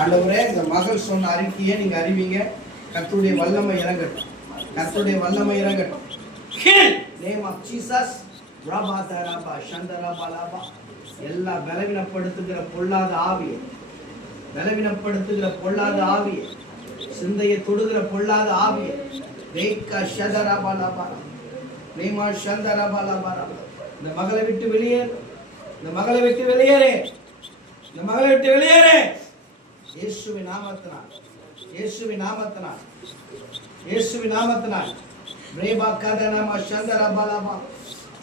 ஆண்டவரே, இந்த மகள் சொன்ன அறிக்கையை நீங்க அறிவிங்க. கர்த்தருடைய வல்லமை இறங்கட்டும், கர்த்தருடைய வல்லமை இறங்கட்டும். Name of Jesus. ரபாதரபா சந்தரபலபா. எல்லா பலவீனப்படுத்துகிற பொல்லாத ஆவியை, பலவீனப்படுத்துகிற பொல்லாத ஆவியை, சிந்தையை தொடுகிற பொல்லாத ஆவியை, ரேக்கா ஷதரபலபா நேமா சந்தரபலபா, இந்த மகளை விட்டு வெளியேறு, இந்த மகளை விட்டு வெளியேறு, இந்த மகளை விட்டு வெளியேறு. இயேசுவின் நாமத்தினால், இயேசுவின் நாமத்தினால், இயேசுவின் நாமத்தினால். பிரேபா கதனமா சந்தரபலபா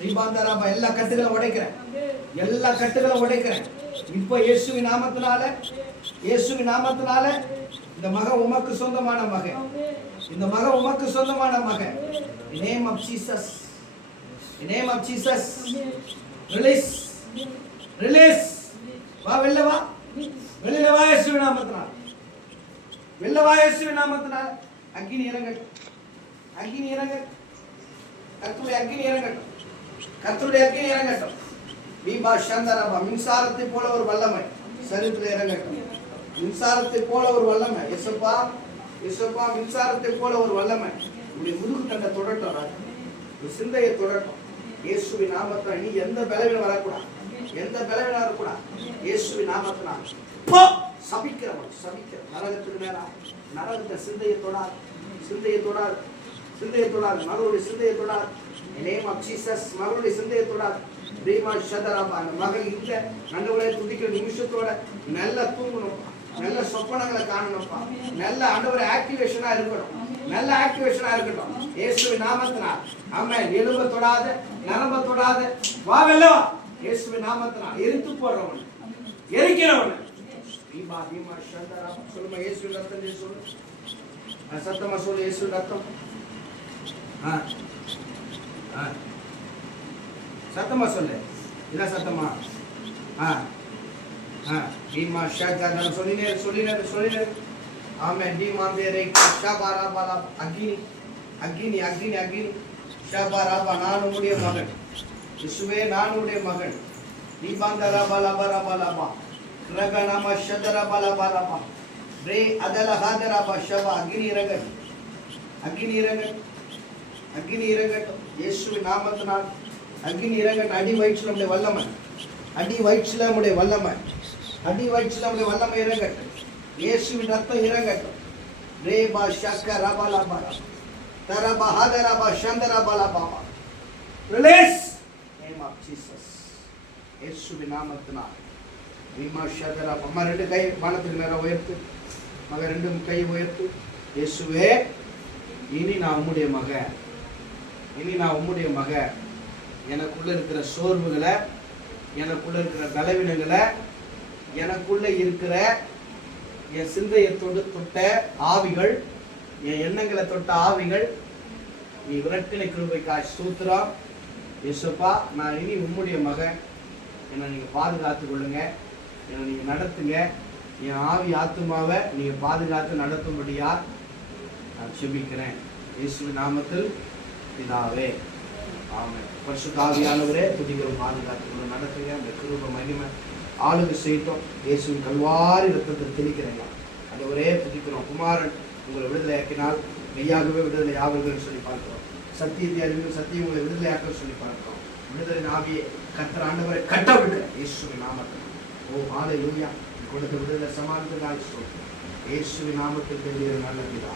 ரிபாந்தரபா. எல்லா கட்டுகளை உடைக்கிறேன், எல்லா கட்டுகளை உடைக்கிறேன் இப்போ இயேசுவின் நாமத்தினால, இயேசுவின் நாமத்தினால. இந்த மகன் உமக்கு சொந்தமான மகன், இந்த மகன் உமக்கு சொந்தமான மகன். In name of Jesus, in name of Jesus, release, release. வா வெளில வா, வெளில வா இயேசுவின் நாமத்தினால, வெளில வா இயேசுவின் நாமத்தினால. அக்கினி இறங்கட்டும், அக்கினி இறங்கட்டும், கர்த்தருடைய அக்கினி இறங்கட்டும், கர்த்தருடைய அக்கினி இறங்கட்டும். வீபா சந்தரபா. மின்சாரத்தை போல ஒரு வல்லமை சரீரத்தில் இறங்கட்டும், மின்சாரத்தை போல ஒரு வல்லமை. இயேசுப்பா, இயேசுப்பா, மின்சாரத்தை போல ஒரு வல்லமை உடைய முதுகு தண்டை தொடட்டும், சிந்தையை தொடட்டும். இயேசுவின் நாமத்தினால். நீ எந்த பலவீனம் வரக்கூடாது, எந்த பலவீனம் வரக்கூடாது. இயேசுவின் நாமத்தினால் சபிக்கிறவன், சபிக்கிற நரகத்துக்கு நேரம், நரகத்தை சிந்தையை தொடாது, சிந்தையை தொடாது, சிந்தையை தொடாது, மகளுடைய சிந்தையை தொடாது. Name of Jesus. மகளுடைய சிந்தையை தொடாது. பிரேமா ஷதரபா. அந்த மகள் இல்ல நல்லவளை துதிக்கிற நிமிஷத்தோட நல்லா தூங்கணும், நல்ல சொப்பனங்களை காணணும்ப்பா, நல்ல ஆண்டவரை ஆக்டிவேஷனா இருக்கணும், நல்ல ஆக்டிவேஷனா இருக்கட்டும் இயேசுவின் நாமத்தினால். ஆமென். எலும்ப தொடாத, நரம்ப தொடாத, வா வெல்ல வா இயேசுவின் நாமத்தினால். எரித்து போடுறவன், எரிக்கிறவன். பீமா பீமா சந்தரபா. சொல்லுமா இயேசுவின் ரத்தம் சொல்லு, சத்தமா சொல்லு இயேசுவின் ரத்தம். சத்தமா சொல்லு, இதான் சத்தமா. பீமா ஷாஜா சொல்லினே சொல்லினே சொல்லினே. ஆமென். பீமாந்தேரை ஷபாராபாலா. அக்கினி அக்கினி அக்கினி அக்கினி ஷபாராபா. நான் உடைய மகன் இயேசுவே, நான் உடைய மகன். பீமாந்தரபாலபரபாலபா ரகனம ஷதரபாலபரபா ரே அதலஹதரபா ஷபா. அக்கினி இறங்கட்டும், அக்கினி இறங்கட்டும், அக்கினி இறங்கட்டும் இயேசுவின் நாமத்தினால். அக்கினி இறங்கட்டும். அடி வயிற்றில் நம்முடைய வல்லமை, அடி வயிற்றில் நம்முடைய வல்லமை, அடி வயிற்றில் நம்முடைய வல்லமை இறங்கட்டும். இயேசுவின் ரத்தம் இறங்கட்டும். ரேபா ஷக்க ரபலபா தரபா ஹதரபா சந்தரபலபா. ரிலீஸ். Name of Jesus. இயேசுவின் நாமத்தினால். பீமா ஷதரபா. அம்மா ரெண்டு கை வானத்துக்கு நேரா உயர்த்து, மக ரெண்டு கை உயர்த்து. இயேசுவே, இனி நான் உம்முடைய மகன், இனி நான் உம்முடைய மகன். எனக்குள்ள இருக்கிற சோர்வுகளை, எனக்குள்ள இருக்கிற பலவீனங்களை, எனக்குள்ள இருக்கிற என் சிந்தையை தொட்ட ஆவிகள், என் எண்ணங்களை தொட்ட ஆவிகள், நீ விரட்டினை கிருபைக்காய் ஸ்தோத்திரம். இயேசுப்பா, நான் இனி உம்முடைய மகன். என்னை நீங்க பாதுகாத்து கொள்ளுங்க, என்னை நீங்க நடத்துங்க. என் ஆவி ஆத்துமாவை நீங்க பாதுகாத்து நடத்தும்படியா நான் செபிக்கிறேன் இயேசுவின் நாமத்தில் பிதாவே, ஆமென். பரிசுத்த ஆவியானவரே, துதிக்கிறோம், பாதுகாத்து நடத்துங்க. அந்த கிருபை மகிமை ஆளுகை செய்தோம். இயேசுவின் கல்வாரி ரத்தத்தை தெளிக்கிறேங்க. அந்த ஒரே துதிக்கிறோம். குமாரன் உங்களை விடுதலையாக்கினால் மெய்யாகவே விடுதலை ஆவல்கள் சொல்லி பார்க்கிறோம். சத்தியத்தை அறிவிக்கும், சத்தியம் உங்களை விடுதலையாக்க சொல்லி பார்க்கிறோம். விடுதலை ஆவியை கர்த்தர் ஆண்டவரை கட்ட விடுற இயேசுவின் நாமத்தில். ஓ ஹல்லேலூயா. கொடுத்த விடுதலை சமாளித்து நாள் சொல்றோம். இயேசுவின் நாமத்தில் தெரிகிற நல்ல பிதா.